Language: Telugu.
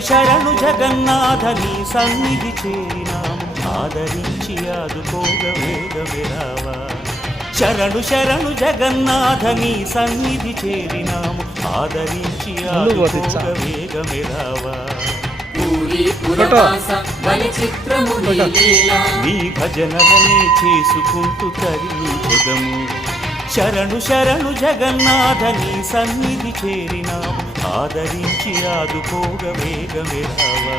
శరణు జగన్నాథ నీ సన్నిధి చేరినాము ఆదరించి ఆదుకోగ వేగమే రావా. శరణు శరణు జగన్నాథ నీ సన్నిధి చేరినాము ఆదరించి ఆదుకోగ వేగమే రావా. నీ భజనలనే చేసుకుంటూ తరించెదము. శరణు శరణు జగన్నాథ నీ సన్నిధి చేరినాము ఆదరించి ఆదుకోగ వేగమే రావా.